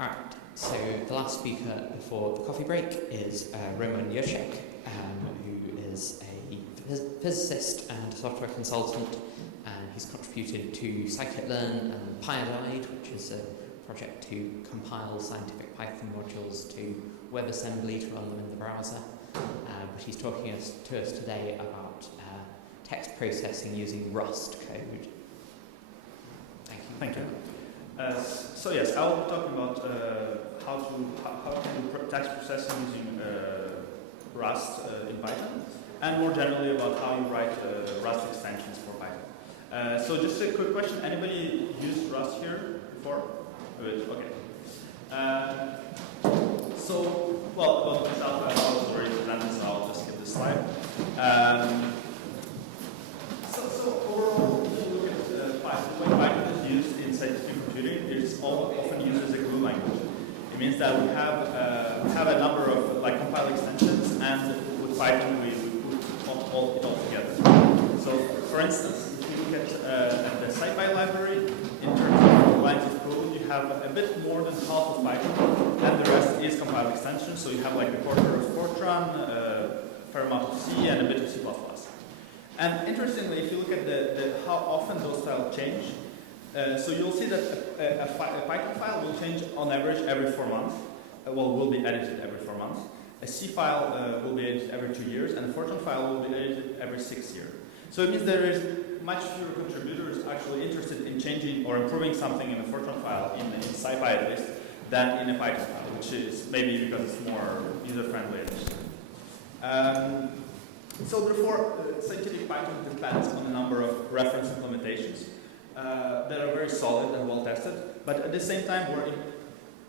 Alright, so the last speaker before the coffee break is Yurchak, who is a physicist and software consultant, and he's contributed to scikit-learn and relied, which is a project to compile scientific Python modules to WebAssembly to run them in the browser. But he's talking to us today about text processing using Rust code. Thank you. Thank you. So yes, I'll be talking about how to do text processing using Rust in Python, and more generally about how you write Rust extensions for Python. So just a quick question: anybody used Rust here before? Good. Okay. So well, myself, I was already presented, so I'll just skip this slide. So overall, if you look at Python, when Python is used in scientific computing, it's often used as a glue language. It means that we have a number of compile extensions, and with Python we put it all together. So for instance, if you look at the SciPy library, in terms of lines of code, you have a bit more than half of Python, and the rest is compiled extensions. So you have like a quarter of Fortran, a fair amount of C, and a bit of C++. And interestingly, if you look at how often those files change, so you'll see that a Python file will change on average every 4 months. Will be edited every 4 months. A C file will be edited every 2 years, and a Fortran file will be edited every 6 years. So it means there is much fewer contributors actually interested in changing or improving something in a Fortran file, in SciPy at least, than in a Python file, which is maybe because it's more user-friendly. So therefore, scientific Python depends on a number of reference implementations that are very solid and well tested, but at the same time, where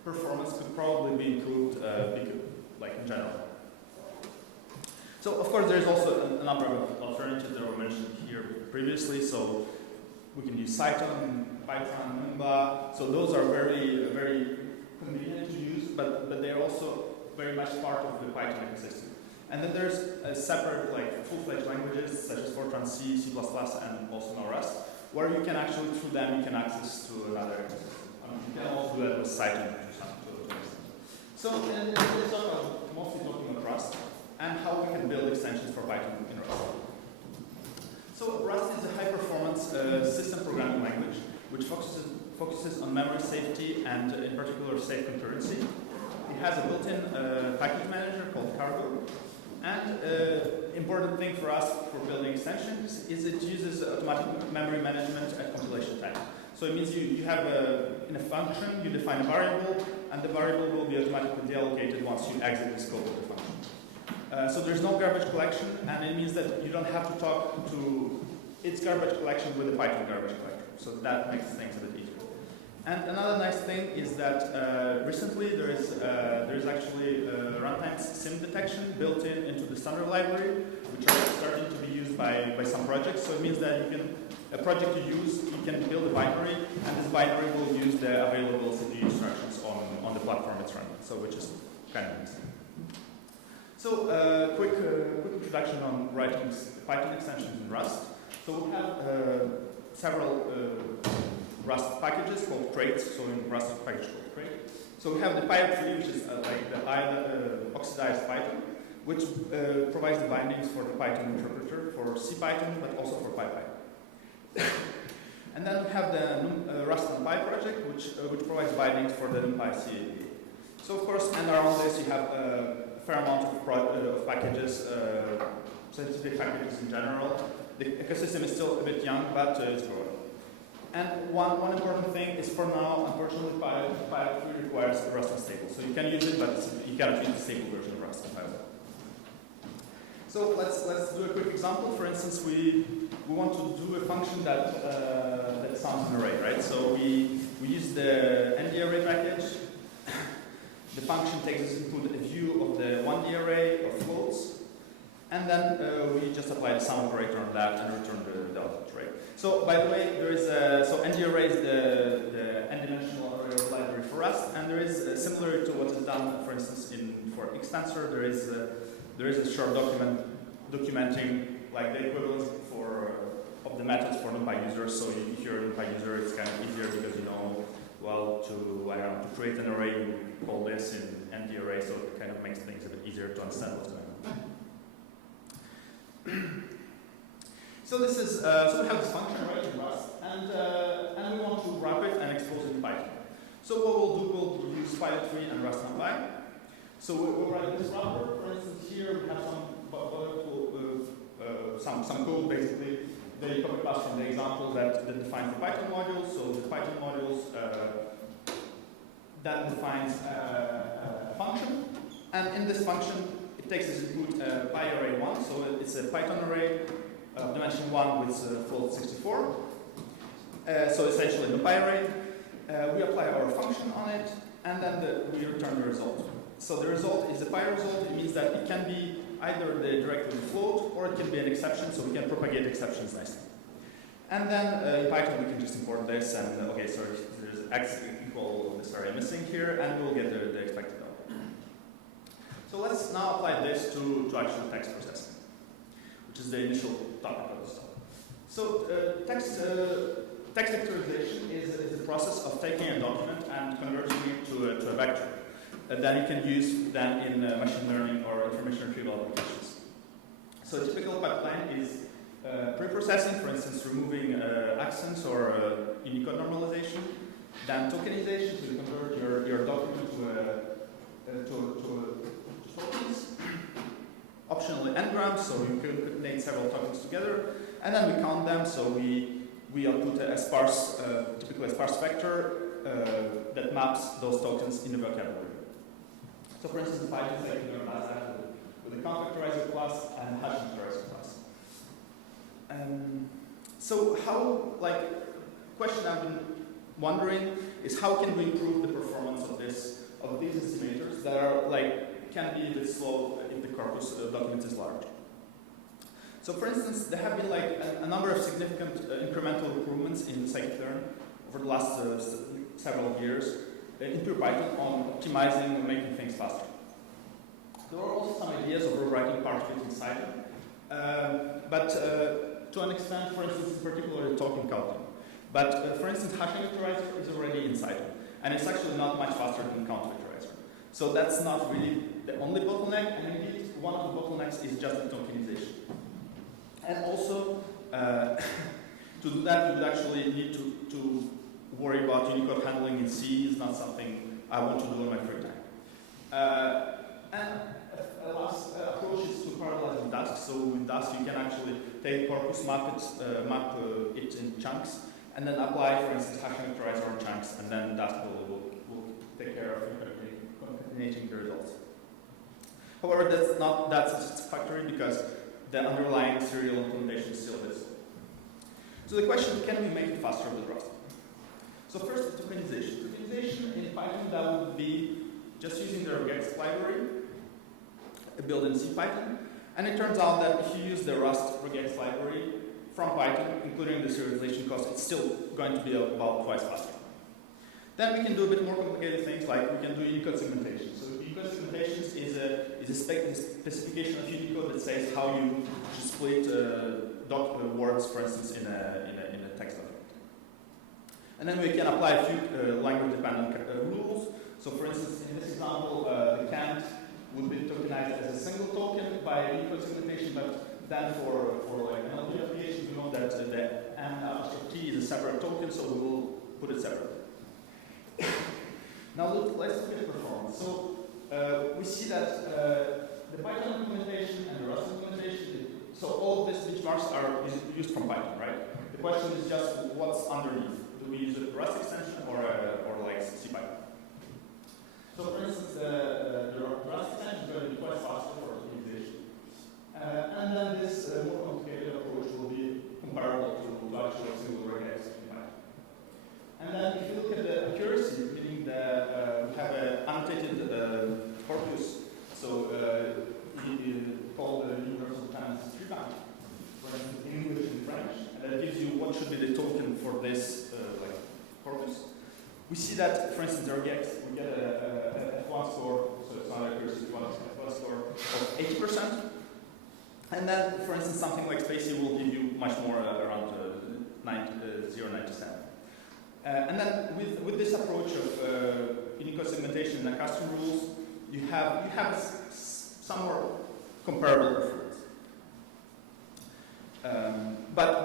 performance could probably be improved, in general. So of course, there's also a number of alternatives that were mentioned here previously. So we can use Cython, Fortran, Bilbao. So those are very convenient to use, but they're also very much part of the Python ecosystem. And then there's a separate, full-fledged languages such as Fortran, C, C++, and also now Rust, where you can actually, through them, you can access to another ecosystem. You can also do that with Cython to some extent. So in this talk, I'm mostly talking about Rust and how we can build extensions for Python in Rust. So Rust is a high-performance system programming language which focuses on memory safety and, in particular, safe concurrency. It has a built-in package manager called Cargo. And important thing for us for building extensions is it uses automatic memory management at compilation time. So it means you have in a function, you define a variable, and the variable will be automatically deallocated once you exit the scope of the function. So there's no garbage collection, and it means that you don't have to talk to its garbage collection with the Python garbage collector. So that makes things a bit easier. And another nice thing is that recently there is actually runtime sim detection built into the standard library, which are starting to be used by some projects. So it means that a project you can build a binary, and this binary will use the available CPU instructions on the platform it's running. So which is kind of nice. So quick introduction on writing Python extensions in Rust. So we have several Rust packages called crates, so in Rust a package called crate. So we have the PyTree, which is the oxidized Python, which provides the bindings for the Python interpreter for CPython, but also for PyPy. And then we have the rust-numpy project, which provides bindings for the NumPy CAD. So of course, and around this you have a fair amount of packages, scientific packages in general. The ecosystem is still a bit young, but it's growing. And one important thing is, for now, unfortunately, PyTree requires Rust unstable. So you can use it, but you cannot use the stable version of Rust. So let's do a quick example. For instance, we want to do a function that sounds an array, right? So we use the ND-array package. The function takes us into a view of the 1D array of floats. And then we just apply the sum operator on that and return the output, right? So by the way, there is so ND array is the n-dimensional array of library for Rust, and there is similar to what is done, for instance, for Xtensor, there is a short document documenting the equivalence of the methods for NumPy users. So if you're a NumPy user, it's kind of easier because you know well to, I don't know, to create an array, you call this in empty array, so it kind of makes things a bit easier to understand what's going on. So this is, so we have this function, right, in Rust, and we want to wrap it and expose it in Python. So what we'll do, we'll use pilot tree and rust-numpy. So we'll write this wrapper. For instance, here we have some code basically. They copy paste from the example that defines the Python modules. So the Python modules that defines a function, and in this function it takes as input PyArray1. So it's a Python array of dimension 1 with float 64. So essentially in the PyArray, we apply our function on it, and then we return the result. So the result is a Py result. It means that it can be either the directly float, or it can be an exception, so we can propagate exceptions nicely. And then in Python, we can just import this, and okay, so there's x equal this array missing here, and we'll get the expected value. So let's now apply this to actual text processing, which is the initial topic of the stuff. So text vectorization is the process of taking a document and converting it to a vector that you can use then in machine learning or information retrieval applications. So a typical pipeline is pre-processing, for instance, removing accents or Unicode normalization, then tokenization to convert your document to tokens, optionally n-grams, so you can contain several tokens together, and then we count them, so we output a sparse, typically a sparse vector that maps those tokens in the vocabulary. So for instance, in Python, I can learn that with a count vectorizer class and hash vectorizer class. So how, question I've been wondering is how can we improve the performance of these estimators that are can be a bit slow if the corpus document is large. So for instance, there have been a number of significant incremental improvements in scikit-learn over the last several years in pure Python on optimizing and making things faster. There are also some ideas of rewriting part of it in Cython, but to an extent, for instance, particularly token counting. But for instance, hash vectorizer is already in Cython, and it's actually not much faster than count vectorizer. So that's not really the only bottleneck, and indeed, one of the bottlenecks is just the tokenization. And also, to do that, you would actually need to worry about Unicode handling in C. Is not something I want to do in my free time. And a last approach is to parallelize with Dask. So with Dask, you can actually take corpus, map it in chunks, and then apply, for instance, hash vectorizer on chunks, and then Dask will take care of concatenating the results. However, that's not that satisfactory because the underlying serial implementation still is. So the question, can we make it faster with Rust? So first, tokenization. Tokenization in Python, that would be just using the regex library, built in CPython. And it turns out that if you use the Rust regex library from Python, including the serialization cost, it's still going to be about twice faster. Then we can do a bit more complicated things, like we can do Unicode segmentation. So Unicode segmentation is a specification of Unicode that says how you should split words, for instance, in a text document. And then we can apply a few language-dependent rules. So for instance, in this example, the cant would be tokenized as a single token by Unicode segmentation, but then for an LP application, we know that the M'(T) is a separate token, so we will put it separately. Now let's look at the performance. So we see that the Python implementation and the Rust implementation, so all of these benchmarks is used from Python, right? The question is just what's underneath. Do we use a Rust extension or like CPython? So for instance, the Rust extension is going to be quite faster for optimization. And then this more complicated approach will be comparable to actual single regex in Python. And then if you look at the accuracy, meaning we have an annotated corpus, so called the universal dependency tree bound, for instance, in English and French, and that gives you what should be the token for this corpus. We see that, for instance, regex, we get a F1 score, so it's not accuracy, F1 score of 80%. And then, for instance, something like Spacey will give you much more, around 0.97. And then with this approach of Unicode segmentation and custom rules, you have some more comparable performance. But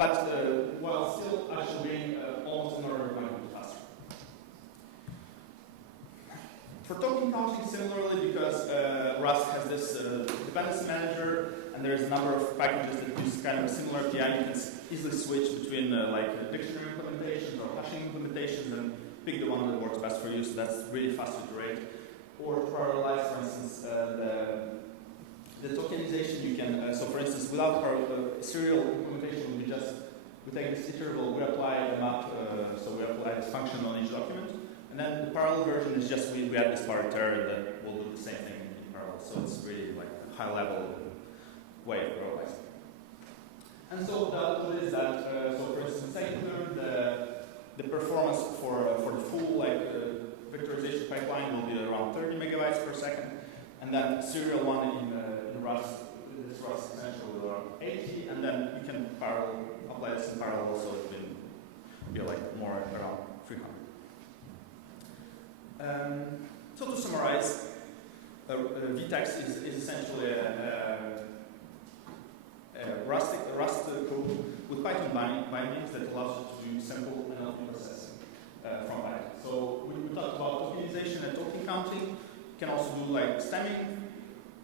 while still actually being almost an order of magnitude faster. For token counting, similarly, because Rust has this dependency manager, and there's a number of packages that use kind of a similar API, you can easily switch between like dictionary implementations or hashing implementations and pick the one that works best for you. So that's really fast to iterate. Or to parallelize, for instance, the tokenization you can. So, for instance, without serial implementation, would be just we take this iterable, we apply a map, so we apply this function on each document. And then the parallel version is just we add this parameter and then we'll do the same thing in parallel. So it's really like a high level way of parallelizing. And so the output is that, so for instance, Cython, the performance for the full like vectorization pipeline will be around 30 megabytes per second. And then serial one in Rust, this Rust extension will be around 80. And then you can apply this in parallel, so it will be like more around 300. So to summarize, vtext is essentially a Rust code with Python bindings that allows you to do simple NLP processing from Python. So we talked about tokenization and token counting. You can also do like stemming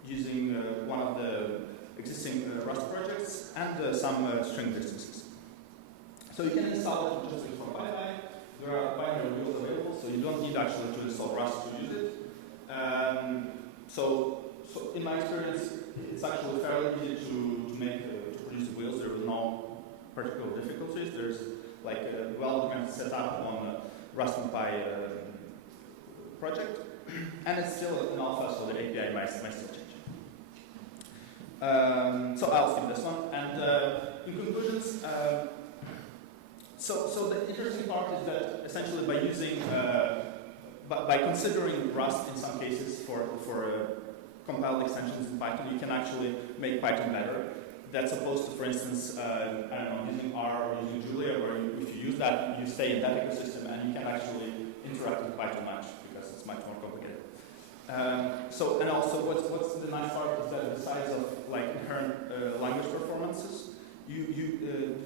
using one of the existing Rust projects and some string distances. So you can install it just from PyPy. There are binary rules available, so you don't need actually to install Rust to use it. So in my experience, it's actually fairly easy to produce wheels. There are no particular difficulties. There's like a well-documented setup on a rust-numpy project, and it's still in alpha, so the API might still change. So I'll skip this one. And in conclusions. So the interesting part is that essentially by using, by considering Rust in some cases for compiled extensions in Python, you can actually make Python better. That's opposed to, for instance, I don't know, using R or using Julia, where if you use that, you stay in that ecosystem and you can actually interact with Python much because it's much more complicated. And also what's the nice part is that besides of like inherent language performances, the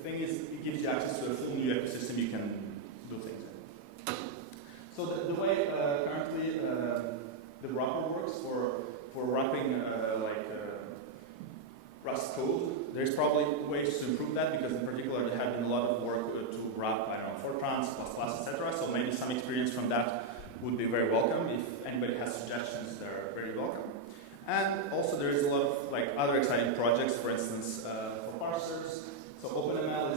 thing is, it gives you access to a full new ecosystem you can do things in. So the way currently the wrapper works for wrapping Rust code, there's probably ways to improve that because in particular there have been a lot of work to wrap, I don't know, Fortran, ++, etc. So maybe some experience from that would be very welcome. If anybody has suggestions, they're very welcome. And also there is a lot of like other exciting projects, for instance, parsers. So OpenML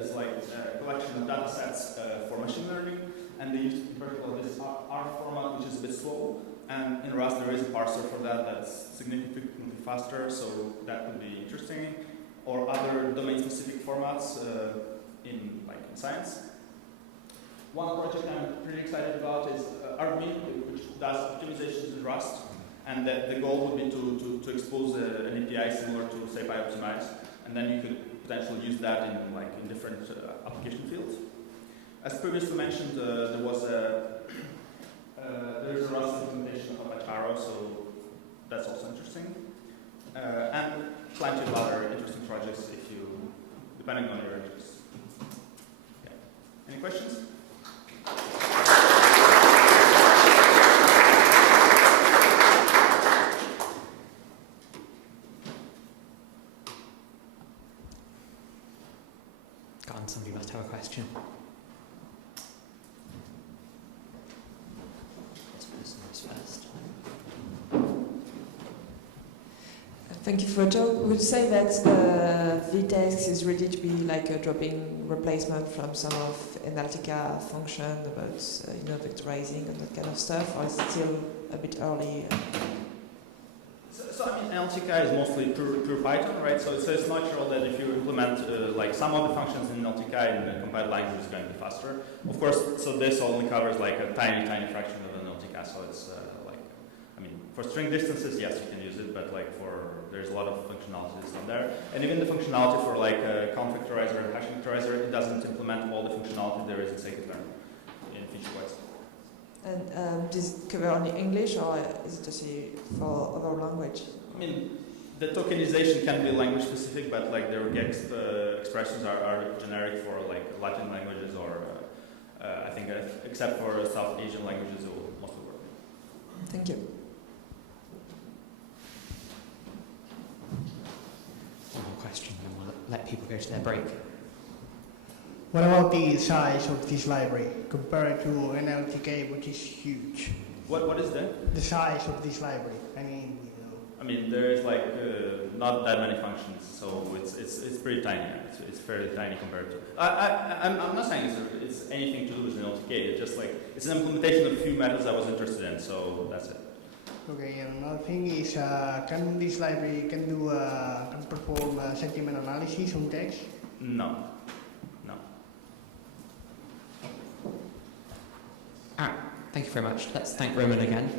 is like a collection of data sets for machine learning, and they use in particular this R format, which is a bit slow. And in Rust there is a parser for that that's significantly faster, so that could be interesting. Or other domain-specific formats in science. One project I'm pretty excited about is Argmin, which does optimizations in Rust, and the goal would be to expose an API similar to, say, Optimize, and then you could potentially use that in different application fields. As previously mentioned, there's a Rust implementation of Ataro, so that's also interesting, and plenty of other interesting projects depending on your interests. Yeah. Any questions? Go on, somebody must have a question. This person was first. Thank you for the talk. Would you say that vtext is ready to be like a drop-in replacement from some of Analytica function about vectorizing and that kind of stuff, or is it still a bit early? So I mean, Analytica is mostly pure Python, right? So it's natural that if you implement like some of the functions in Analytica in the compiled language, it's going to be faster. Of course, so this only covers like a tiny fraction of Analytica. So it's for string distances, yes, you can use it, but there's a lot of functionalities on there. And even the functionality for conf vectorizer and hash vectorizer, it doesn't implement all the functionality there is in scikit-learn. request. And does it cover only English, or is it just for other language? I mean, the tokenization can be language specific, but like the regex expressions are generic for like Latin languages or I think except for South Asian languages, it will mostly work. Thank you. One more question, and we'll let people go to their break. What about the size of this library compared to NLTK, which is huge? What is that? The size of this library. I mean, there is like not that many functions, so it's pretty tiny. It's fairly tiny compared to. I'm not saying it's anything to do with NLTK. It's just like it's an implementation of a few methods I was interested in, so that's it. Okay, and another thing is, can this library can perform sentiment analysis on text? No. Thank you very much. Let's thank Roman again.